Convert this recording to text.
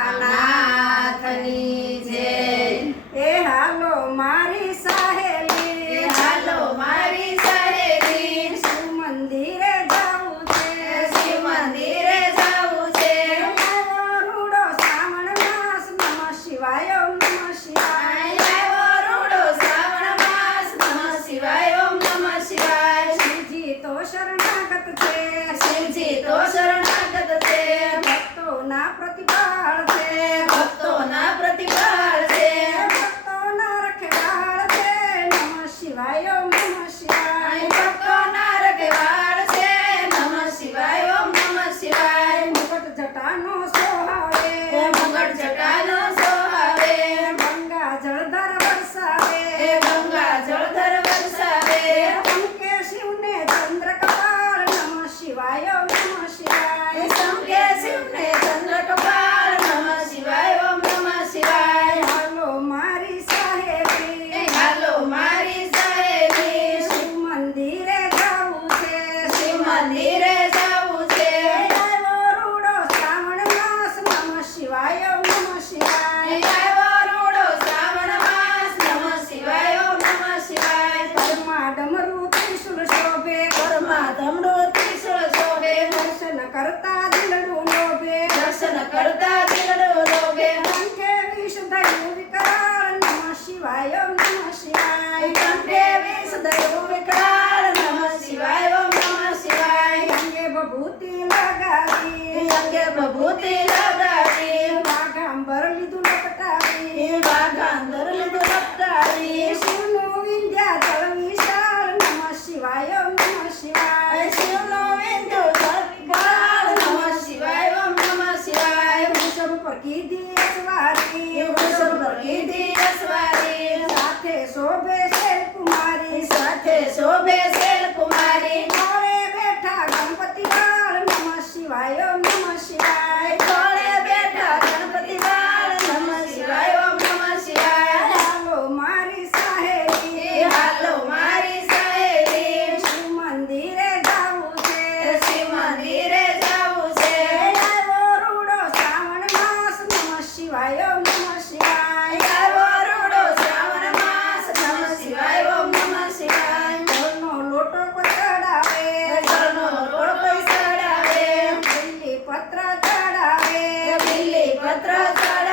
નાથની જય। એ હાલો મારી સહેલી, હાલો મારી સહેલી, શિવ મંદિરે જાવું છે, શિવ મંદિરે જાવું છે। આવ્યો રૂડો શ્રાવણ માસ, નમઃ શિવાય ઓમ નમઃ શિવાય। આવ્યો રૂડો શ્રાવણ માસ, નમઃ શિવાય ઓમ નમઃ શિવાય। શિવજી તો શરણાગત છે, શિવજી તો શરણાગત છે, ભક્તોના પ્રતિપાળ છે, ભક્તોના પ્રતિપાળ છે, ભક્તોના રખેવાળ છે, નમઃ શિવાય ઓમ નમઃ શિવાય। ભક્તોના રખેવાળ છે, નમઃ શિવાય ઓમ નમઃ શિવાય। મુકટ જટાનો સોહાવે, મુગટ જટાનો સોહાવે, ગંગા જળધર વરસાવે, ગંગા જળધર વરસાવે, અંકે શિવને ચંદ્ર કપાળ, નમઃ શિવાય ઓમ નમઃ શિવાય। સંકે શિવને ચંદ્ર કપાળ, નમઃ શિવાય ઓમ નમઃ શિવાય। હાલો મારી સહેલી, હાલો મારી સહેલી, શિવ મંદિરે જાવું છે, શિવ મંદિરે જાવું છે। આવ્યો રૂડો શ્રાવણ માસ, નમઃ શિવાય ઓમ નમઃ શિવાય। આવ્યો રૂડો શ્રાવણ માસ, નમઃ શિવાય ઓમ નમઃ શિવાય। ઘરમાં ડમરું ત્રિશુલ શોભે, ઘરમાં ધમડો ત્રિશૂળ શોભે, દર્શન કરતા દિલડું લોભે, દર્શન કરતા દિલડો લોભે, કંઠે વિષદયું વિકરાળ, નમઃ શિવાય ઓમ નમઃ શિવાય। કંઠે વિષદયું વિકરાળ, નમઃ શિવાય ઓમ નમઃ શિવાય। અંગે ભભૂતિ લગાવી, અંગે ભભૂતિ લગાવી, વાઘાંબર લીધું લપટાવી, વાઘાંદર લીધું લપટાવી, શિવનું વિંધ્યાચળ વિશાળ, નમઃ શિવાય ઓમ નમઃ શિવાય। શિવનો વિંધ્યાચળ વિકરાળ, નમઃ શિવાય ઓમ નમઃ શિવાય। વૃષભ પર કીધી અસવારી, વૃષભ પર કીધી અસવારી, સાથે શોભે શૈલકુમારી, સાથે શોભે શૈલકુમારી, મોળે બેઠા ગણપતિ બાળ, નમઃ શિવાય ઓમ નમઃ શિવાય। તોળે બેઠા ગણપતિ બાળ, નમઃ શિવાય ઓમ નમઃ શિવાય। હાલો મારી સહેલી, હાલો મારી સહેલી, શિવ મંદિરે જાવું છે, શિવ મંદિરે જાવું છે। આવ્યો રૂડો શ્રાવણ માસ, નમઃ શિવાય ઓમ નમઃ શિવાય। આવ્યો રૂડો શ્રાવણ માસ, નમઃ શિવાય ઓમ નમઃ શિવાય। જળનો લોટો કોઈ ચડાવે, જળનો લોટ કોઈ ચડાવે, બીલી પત્ર ચડાવે, બીલી પત્ર ચડાવે,